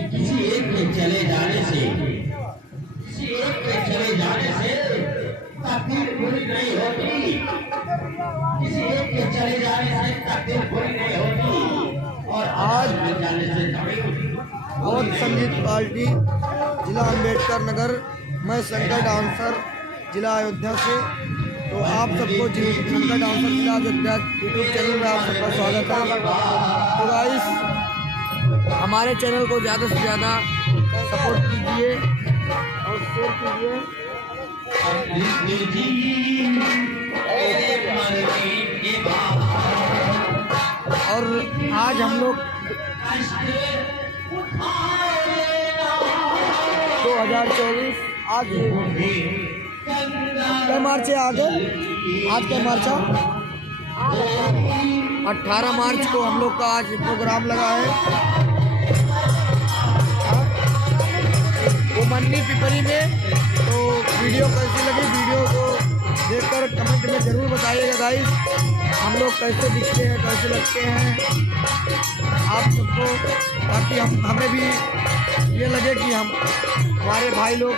कि किसी एक के चले जाने से तकदीर पूरी नहीं होती, किसी एक के चले जाने से तकदीर पूरी नहीं होती। और आज जाने से बहुत संगीत पार्टी जिला अम्बेडकर नगर, मैं शंकर डांसर जिला अयोध्या से। तो आप सबको शंकर डांसर जिला अयोध्या यूट्यूब चैनल में आप सबका स्वागत है। तो गाइस, हमारे चैनल को ज़्यादा से ज़्यादा सपोर्ट कीजिए और शेयर कीजिए। और आज हम लोग 2024 आज क्या मार्च है? आज क्या मार्च है? 18 मार्च को हम लोग का आज प्रोग्राम लगा है वो मन्नी पिपरी में। तो वीडियो कैसी लगी, वीडियो को देखकर कमेंट में ज़रूर बताइएगा गाइस, हम लोग कैसे दिखते हैं, कैसे लगते हैं आप सबको, ताकि हमें भी ये लगे कि हमारे भाई लोग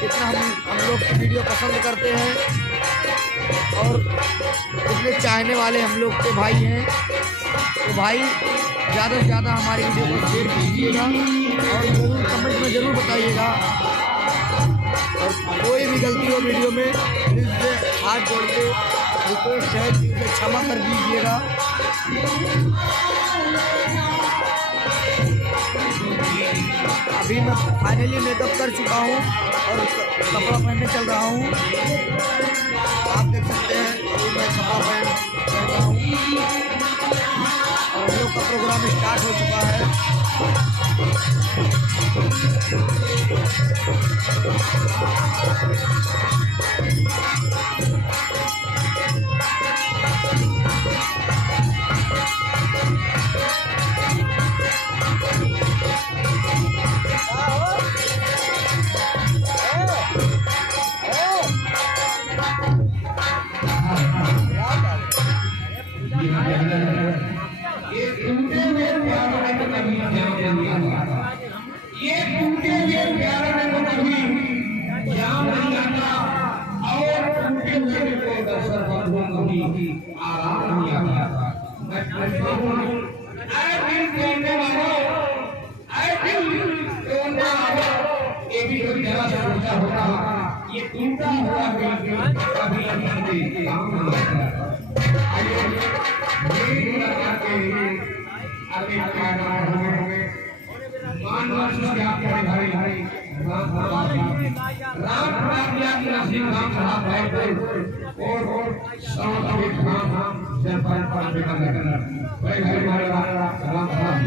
कितना हम लोग की वीडियो पसंद करते हैं और कितने चाहने वाले हम लोग के भाई हैं। तो भाई ज़्यादा से ज़्यादा हमारी वीडियो को शेयर कीजिएगा और ज़रूर कमेंट में ज़रूर बताइएगा। और कोई भी गलती हो वीडियो में प्लीज़ से हाथ जोड़ के रिक्वेस्ट है कि उसे क्षमा कर दीजिएगा। अभी मैं फाइनली मेकअप कर चुका हूँ और कपड़ा पहनने चल रहा हूँ। आप देख सकते हैं अभी मैं कपड़ा पहन रहा हूँ और हम लोग का प्रोग्राम स्टार्ट हो चुका है। ये टूटे हुए प्यार में तो कभी जाम नहीं आता और टूटे हुए को दर्शन करने को भी आराम नहीं आता। मैं कहता हूँ ऐ दिल तोड़ने वालों, ऐ दिल तोड़ने वालों, ये भी कोई जरा सोचा होगा ये टूटा हुआ दिल कभी कभी काम नहीं आता। आइए ये लगा के आगे प्यार होंगे मान वर्ष आपके भाई राम प्रताप या की नसीब राम साहब भाई और सामूहिक नाम जब पर निकल गया भाई भाई राम साहब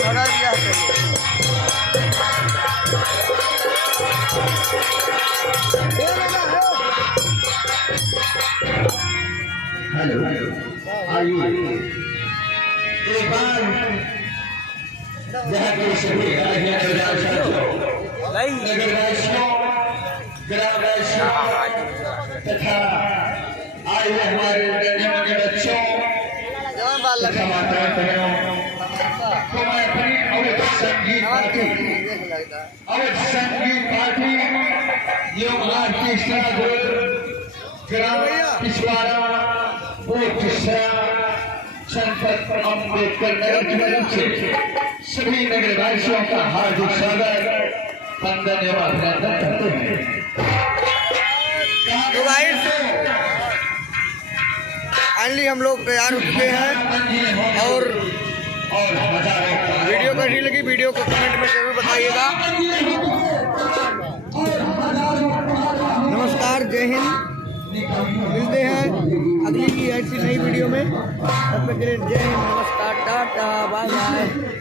भगा दिया है। हेलो आइए एक बार यहाँ के सभी नगरवासियों ग्रामवासियों तथा आए हमारे गणमान्य बच्चों तथा माताएं बहनों को मैं अपनी अवध संगीत पार्टी एवं आर्टिस्टा ग्राम पिछवाड़ा संपत अम्बेडकर नगर की तरफ से सभी नगरवासियों का हार्दिक स्वागत वंदन एवं अभिनंदन करते हैं। तो गाइस फाइनली हम लोग तैयार हो चुके हैं और वीडियो कैसी लगी वीडियो को कमेंट में जरूर बताइएगा। नमस्कार, जय हिंद। मिलते हैं अगली की ऐसी नई वीडियो में। तब तक के लिए जय हिंद, नमस्कार, टाटा, बाय बाय।